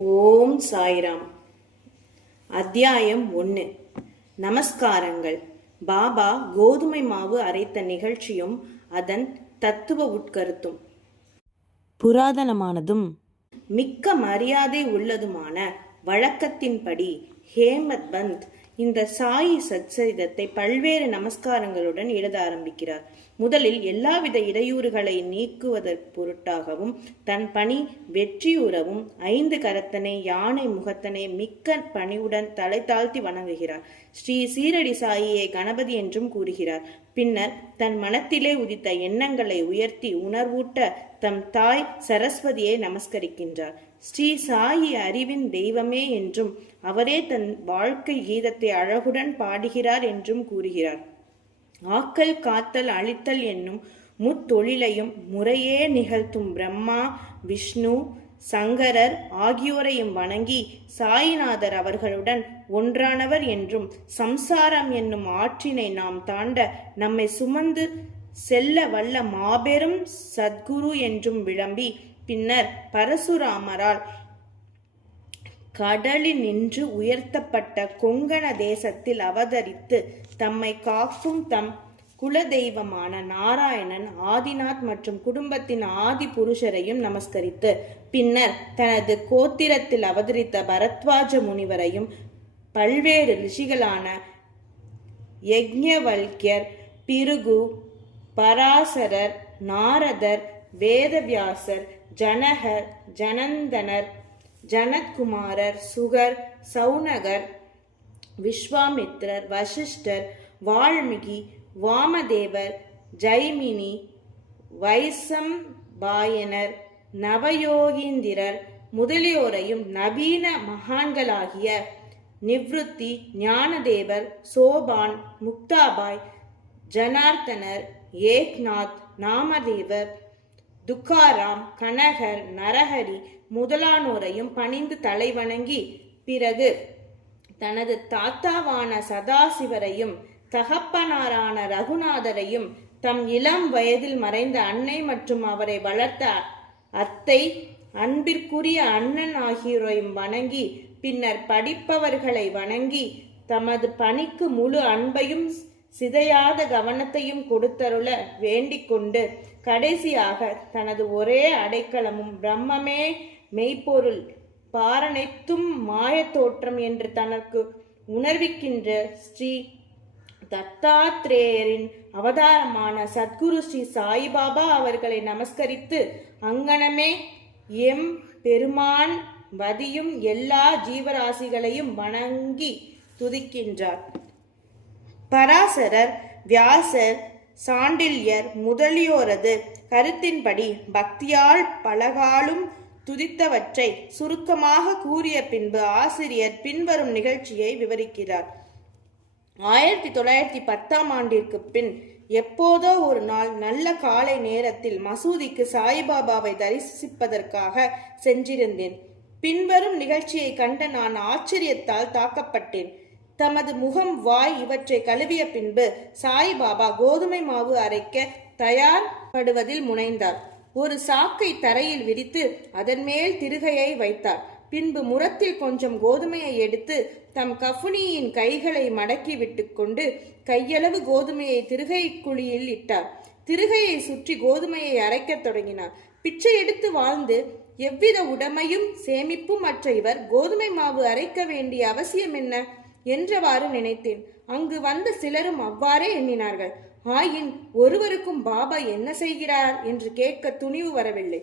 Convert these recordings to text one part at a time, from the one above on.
ஓம் சாய்ராம். அத்தியாயம் 1. நமஸ்காரங்கள். பாபா கோதுமை மாவு அரைத்த நிகழ்ச்சியும் அதன் தத்துவ உட்கருத்தும் புராதனமானதும் மிக்க மரியாதை உள்ளதுமான வழக்கத்தின்படி ஹேமத் பந்த் இந்த சாயி சச்சரிதத்தை பல்வேறு நமஸ்காரங்களுடன் எழுத ஆரம்பிக்கிறார். முதலில் எல்லாவித இடையூறுகளை நீக்குவதற்கு பொருட்டாகவும் தன் பணி வெற்றியுறவும் 5 கரத்தனை யானை முகத்தனை மிக்க பணிவுடன் தலை தாழ்த்தி வணங்குகிறார். ஸ்ரீ சீரடி சாயியை கணபதி என்றும் கூறுகிறார். பின்னர் தன் மனத்திலே உதித்த எண்ணங்களை உயர்த்தி உணர்வூட்ட தம் தாய் சரஸ்வதியை நமஸ்கரிக்கின்றார். ஸ்ரீ சாயி அறிவின் தெய்வமே என்றும் அவரே தன் வாழ்க்கை கீதத்தை அழகுடன் பாடுகிறார் என்றும் கூறுகிறார். ஆக்கல் காத்தல் அழித்தல் என்னும் முத்தொழிலையும் முறையே நிகழ்த்தும் பிரம்மா, விஷ்ணு, சங்கரர் ஆகியோரையும் வணங்கி சாயிநாதர் அவர்களுடன் ஒன்றானவர் என்றும் சம்சாரம் என்னும் ஆற்றினை நாம் தாண்ட நம்மை சுமந்து செல்ல வல்ல மாபெரும் சத்குரு என்றும் விளம்பி பின்னர் பரசுராமரால் கடலில் நின்று உயர்த்தப்பட்ட கொங்கண தேசத்தில் அவதரித்து தம்மை காக்கும் தம் குலதெய்வமான நாராயணன், ஆதிநாத் மற்றும் குடும்பத்தின் ஆதி புருஷரையும் நமஸ்கரித்து பின்னர் தனது கோத்திரத்தில் அவதரித்த பரத்வாஜ முனிவரையும் பல்வேறு ரிஷிகளான யக்ஞவல்யர், பிருகு, பராசரர், நாரதர், வேதவியாசர், ஜனகர், ஜனந்தனர், ஜனத்குமாரர், சுகர், சௌனகர், விஸ்வாமித்ரர், வசிஷ்டர், வால்மீகி, வாமதேவர், ஜைமினி, வைசம்பாயனர், நவயோகீந்திரர் முதலியோரையும் நவீன மகான்களாகிய நிவ்ருத்தி, ஞானதேவர், சோபான், முக்தாபாய், ஜனார்த்தனர், ஏக்நாத், நாமதேவர், துக்காராம், கனகர், நரஹரி முதலானோரையும் பணிந்து தலை வணங்கி பிறகு தனது தாத்தாவான சதாசிவரையும் தகப்பனாரான ரகுநாதரையும் தம் இளம் வயதில் மறைந்த அன்னை மற்றும் அவரை வளர்த்த அத்தை, அன்பிற்குரிய அண்ணன் ஆகியோரையும் வணங்கி பின்னர் படிப்பவர்களை வணங்கி தமது பணிக்கு முழு அன்பையும் சிதையாத கவனத்தையும் கொடுத்தருள வேண்டிக் கொண்டு கடைசியாக தனது ஒரே அடைக்கலமும் பிரம்மமே மெய்ப்பொருள், பாரனைத்தும் மாயத்தோற்றம் என்று தனக்கு உணர்விக்கின்ற ஸ்ரீ தத்தாத்ரேயரின் அவதாரமான சத்குரு ஸ்ரீ சாயிபாபா அவர்களை நமஸ்கரித்து அங்கனமே எம் பெருமான் வதியும் எல்லா ஜீவராசிகளையும் வணங்கி துதிக்கின்றார். பராசரர், வியாசர், சாண்டில்யர் முதலியோரது கருத்தின்படி பக்தியால் பலகாலும் துதித்தவற்றை சுருக்கமாக கூறிய பின்பு ஆசிரியர் பின்வரும் நிகழ்ச்சியை விவரிக்கிறார். 1910ஆம் ஆண்டிற்கு பின் எப்போதோ ஒரு நாள் நல்ல காலை நேரத்தில் மசூதிக்கு சாய்பாபாவை தரிசிப்பதற்காக சென்றிருந்தேன். பின்வரும் நிகழ்ச்சியை கண்ட நான் ஆச்சரியத்தால் தாக்கப்பட்டேன். தமது முகம், வாய் இவற்றை கழுவிய பின்பு சாய்பாபா கோதுமை மாவு அரைக்க தயார்படுவதில் முனைந்தார். ஒரு சாக்கை தரையில் விரித்து அதன் மேல் திருகையை வைத்தார். பின்பு முரத்தில் கொஞ்சம் கோதுமையை எடுத்து தம் கஃபுனியின் கைகளை மடக்கி விட்டு கொண்டு கையளவு கோதுமையை திருகை குழியில் இட்டார். திருகையை சுற்றி கோதுமையை அரைக்கத் தொடங்கினார். பிச்சை எடுத்து வாழ்ந்து எவ்வித உடைமையும் சேமிப்பும் மற்ற இவர் கோதுமை மாவு அரைக்க வேண்டிய அவசியம் என்ன என்றவாறு நினைத்தேன். அங்கு வந்த சிலரும் அவ்வாறே எண்ணினார்கள். ஆயின் ஒருவருக்கும் பாபா என்ன செய்கிறார் என்று கேட்க துணிவு வரவில்லை.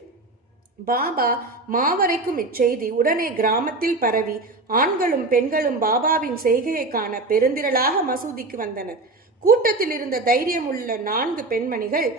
பாபா மாவரைக்கும் இச்செய்தி உடனே கிராமத்தில் பரவி ஆண்களும் பெண்களும் பாபாவின் செய்கையை காண பெருந்திரளாக மசூதிக்கு வந்தனர். கூட்டத்தில் இருந்த தைரியமுள்ள 4 பெண்மணிகள்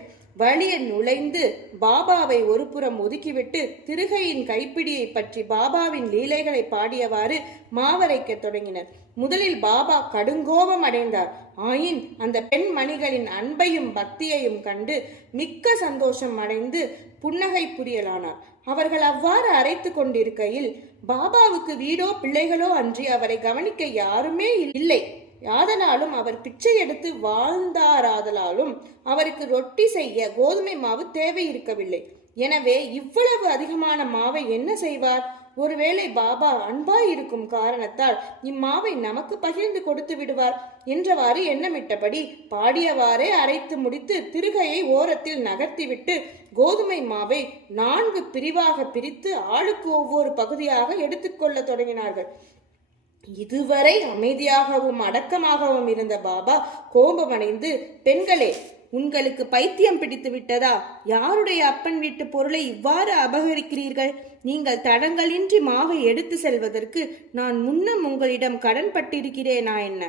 வழிய நுழைந்து பாபாவை ஒரு புறம் ஒதுக்கிவிட்டு திருகையின் கைப்பிடியை பற்றி பாபாவின் லீலைகளை பாடியவாறு மாவரைக்க தொடங்கினர். முதலில் பாபா கடுங்கோபம் அடைந்தார். ஆயின் அந்த பெண்மணிகளின் அன்பையும் பக்தியையும் கண்டு மிக்க சந்தோஷம் அடைந்து புன்னகை புரியலானார். அவர்கள் அவ்வாறு அரைத்து கொண்டிருக்கையில் பாபாவுக்கு வீடோ பிள்ளைகளோ அன்றி அவரை கவனிக்க யாருமே இல்லை. யாதனாலும் அவர் பிச்சை எடுத்து வாழ்ந்தாராதலாலும் அவருக்கு ரொட்டி செய்ய கோதுமை மாவு தேவை இருக்கவில்லை. எனவே இவ்வளவு அதிகமான மாவை என்ன செய்வார்? ஒருவேளை பாபா அன்பாய் இருக்கும் காரணத்தால் இம்மாவை நமக்கு பகிர்ந்து கொடுத்து விடுவார் என்றவாறு எண்ணமிட்டபடி பாடியவாறே அரைத்து முடித்து திருகையை ஓரத்தில் நகர்த்திவிட்டு கோதுமை மாவை 4 பிரிவாக பிரித்து ஆளுக்கு ஒவ்வொரு பகுதியாக எடுத்துக்கொள்ள தொடங்கினார்கள். இதுவரை அமைதியாகவும் அடக்கமாகவும் இருந்த பாபா கோபமடைந்து, பெண்களே, உங்களுக்கு பைத்தியம் பிடித்து விட்டதா? யாருடைய அப்பன் வீட்டு பொருளை இவ்வாறு அபகரிக்கிறீர்கள்? நீங்கள் தடங்களின்றி மாவை எடுத்து செல்வதற்கு நான் முன்னம் உங்களிடம் கடன் பட்டிருக்கிறேனா என்ன?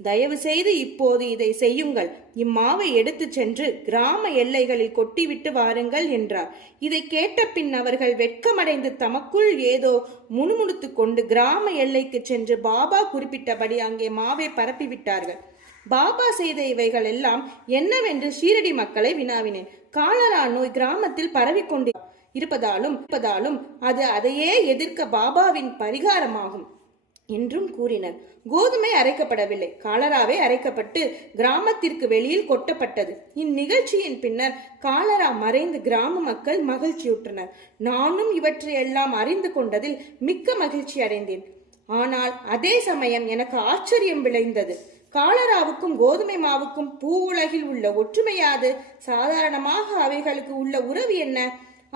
தயவு செய்து இப்போது இதை செய்யுங்கள். இம்மாவை எடுத்து சென்று கிராம எல்லைகளில் கொட்டிவிட்டு வாருங்கள் என்றார். இதை கேட்ட பின் அவர்கள் வெட்கமடைந்து தமக்குள் ஏதோ முணுமுணுத்து கொண்டு கிராம எல்லைக்கு சென்று பாபா குறிப்பிட்டபடி அங்கே மாவை பரப்பிவிட்டார்கள். பாபா செய்த இவைகள் எல்லாம் என்னவென்று ஷீரடி மக்களை வினாவினேன். காலரா நோய் கிராமத்தில் பரவிக்கொண்டு இருப்பதாலும் அது அதையே எதிர்க்க பாபாவின் பரிகாரமாகும் என்றும் கூறினர். கோதுமை அரைக்கப்படவில்லை, காலராவே அரைக்கப்பட்டு கிராமத்திற்கு வெளியில் கொட்டப்பட்டது. இந்நிகழ்ச்சியின் பின்னர் காலரா மறைந்து கிராம மக்கள் மகிழ்ச்சியுற்றனர். நானும் இவற்றையெல்லாம் அறிந்து கொண்டதில் மிக்க மகிழ்ச்சி அடைந்தேன். ஆனால் அதே சமயம் எனக்கு ஆச்சரியம் விளைந்தது. காலராவுக்கும் கோதுமை மாவுக்கும் பூ உலகில் உள்ள ஒற்றுமையாது? சாதாரணமாக அவைகளுக்கு உள்ள உறவு என்ன?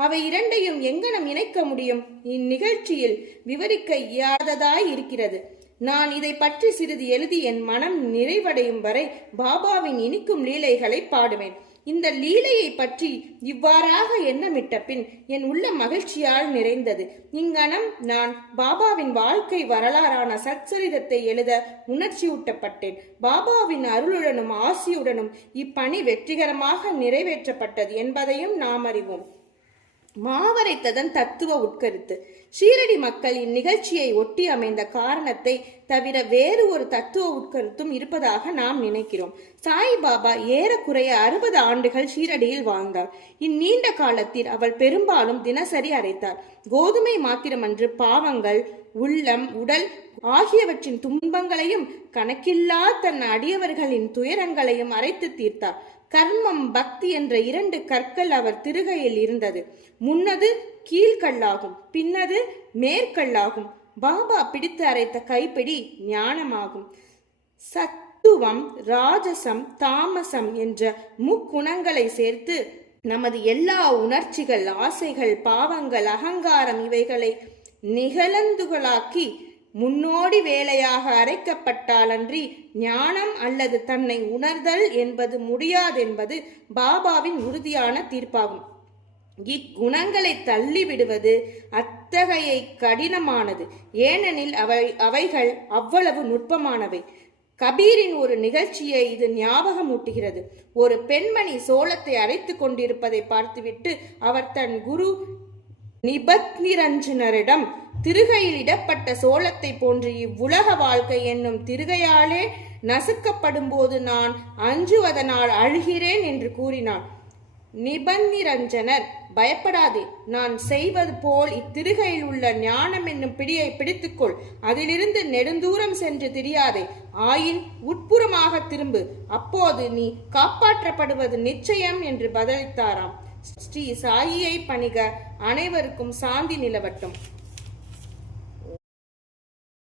அவை இரண்டையும் எங்கனம் இணைக்க முடியும்? இந்நிகழ்ச்சியில் விவரிக்க இயலாததாய் இருக்கிறது. நான் இதை பற்றி சிறிது எழுதி என் மனம் நிறைவடையும் வரை பாபாவின் இனிக்கும் லீலைகளை பாடுவேன். இந்த லீலையை பற்றி இவ்வாறாக எண்ணமிட்ட பின் என் உள்ள மகிழ்ச்சியால் நிறைந்தது. இங்கனம் நான் பாபாவின் வாழ்க்கை வரலாறான சச்சரிதத்தை எழுத உணர்ச்சியூட்டப்பட்டேன். பாபாவின் அருளுடனும் ஆசியுடனும் இப்பணி வெற்றிகரமாக நிறைவேற்றப்பட்டது என்பதையும் நாம் அறிவோம். மாவரைத்ததன் தத்துவ உட்கருத்து. ஷீரடி மக்கள் இந்நிகழ்ச்சியை ஒட்டி அமைந்த காரணத்தை தவிர வேறு ஒரு தத்துவ உட்கருத்தும் இருப்பதாக நாம் நினைக்கிறோம். சாய்பாபா ஏறக்குறைய 60 ஆண்டுகள் ஷீரடியில் வாழ்ந்தார். இந்நீண்ட காலத்தில் அவர் பெரும்பாலும் தினசரி அரைத்தார். கோதுமை மாத்திரமன்று, பாவங்கள், உள்ளம், உடல் ஆகியவற்றின் துன்பங்களையும் கணக்கில்லா தன் அடியவர்களின் துயரங்களையும் அரைத்து தீர்த்தார். கர்மம், பக்தி என்ற 2 கற்கள் அவர் திருகையில் இருந்தது. முன்னது கீழ்கல்லாகும், பின்னது மேற்கல்லாகும். பாபா பிடித்து அரைத்த கைப்பிடி ஞானமாகும். சத்துவம், ராஜசம், தாமசம் என்ற முக்குணங்களை சேர்த்து நமது எல்லா உணர்ச்சிகள், ஆசைகள், பாவங்கள், அகங்காரம் இவைகளை நிகழந்துகளாக்கி முன்னோடி வேலையாக அரைக்கப்பட்டாலன்றி ஞானம் அல்லது தன்னை உணர்தல் என்பது முடியாதென்பது பாபாவின் உறுதியான தீர்ப்பாகும். இக்குணங்களை தள்ளிவிடுவது அத்தகைய கடினமானது. ஏனெனில் அவைகள் அவ்வளவு நுட்பமானவை. கபீரின் ஒரு நிகழ்ச்சியை இது ஞாபகமூட்டுகிறது. ஒரு பெண்மணி சோளத்தை அரைத்து கொண்டிருப்பதை பார்த்துவிட்டு அவர் தன் குரு நிபத்நிரஞ்சனரிடம், திருகையில் இடப்பட்ட சோளத்தை போன்று இவ்வுலக வாழ்க்கை என்னும் திருகையாலே நசுக்கப்படும் போது நான் அஞ்சுவதனால் அழுகிறேன் என்று கூறினான். நிபந்நிரஞ்சனர், பயப்படாதே, நான் செய்வது போல் இத்திருகையில் உள்ள ஞானம் என்னும் பிடியை பிடித்துக்கொள். அதிலிருந்து நெடுந்தூரம் சென்று திரியாதே. ஆயின் உட்புறமாக திரும்பு. அப்போது நீ காப்பாற்றப்படுவது நிச்சயம் என்று பதிலளித்தாராம். ஸ்ரீ சாயியை பணிக. அனைவருக்கும் சாந்தி நிலவட்டும்.